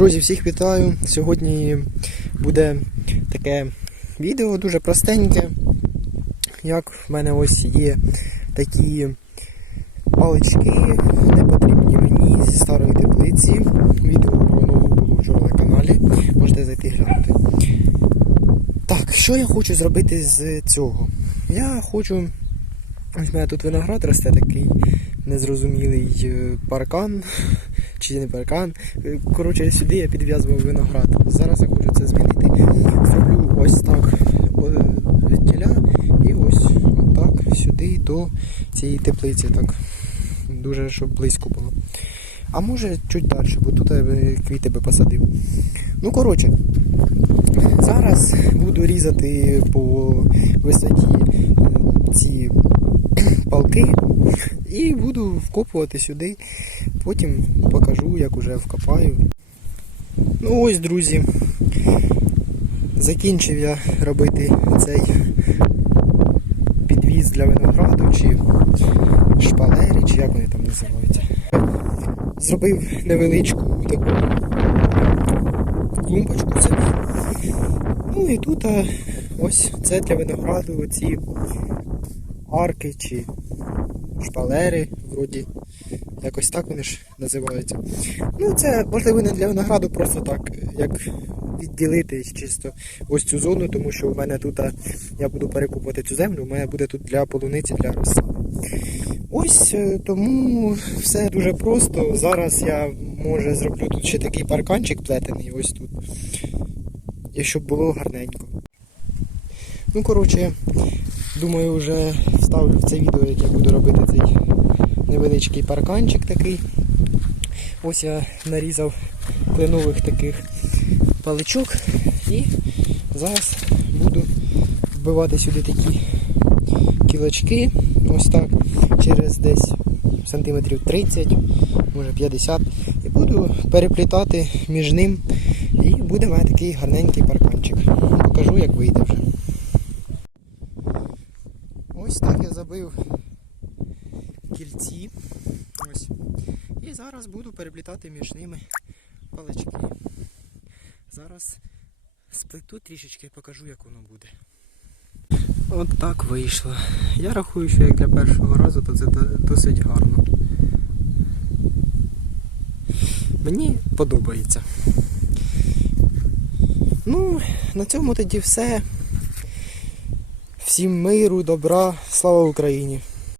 Друзі, всіх вітаю. Сьогодні буде таке відео дуже простеньке. Як в мене ось є такі палички, не потрібні мені зі старої теплиці. Відео про нову було вчора на каналі. Можете зайти глянути. Так, що я хочу зробити з цього? Я хочу. Ось в мене тут виноград росте такий незрозумілий е, паркан. Чи не паркан. Е, Коротше, сюди я підв'язував виноград. Зараз я хочу це змінити. Зроблю ось так від тіля і ось отак сюди до цієї теплиці. Так. Дуже щоб близько було. А може чуть далі, бо тут я би квіти би посадив. Ну, коротше, зараз буду різати по висоті е, ці палки і буду вкопувати сюди. Потім покажу, як уже вкопаю. Ну ось, друзі. Закінчив я робити цей підвіз для винограду, чи шпалери, чи як вони там називаються. Зробив невеличку таку клумбочку. Ну і тут ось це для винограду оці арки чи шпалери, вроді. Якось так вони ж називаються. Ну, це можливо не для винограду, просто так, як відділити чисто ось цю зону, тому що в мене тут я буду перекупувати цю землю, у мене буде тут для полуниці, для розсади. Ось е, тому все дуже просто. Зараз я може зроблю тут ще такий парканчик плетений, ось тут. І щоб було гарненько. Ну, коротше, думаю, вже вставлю в це відео, як буду робити цей невеличкий парканчик такий. Ось я нарізав кленових таких паличок і зараз буду вбивати сюди такі кілочки, ось так, через десь сантиметрів 30, може 50, і буду переплітати між ним, і буде мене такий гарненький парканчик. Покажу, як вийде вже. Ось так я забив кільці. Ось. І зараз буду переплітати між ними палички. Зараз сплету трішечки і покажу, як воно буде. От так вийшло. Я рахую, що як для першого разу, то це досить гарно. Мені подобається. Ну, на цьому тоді все. Всім миру, добра, слава Україні!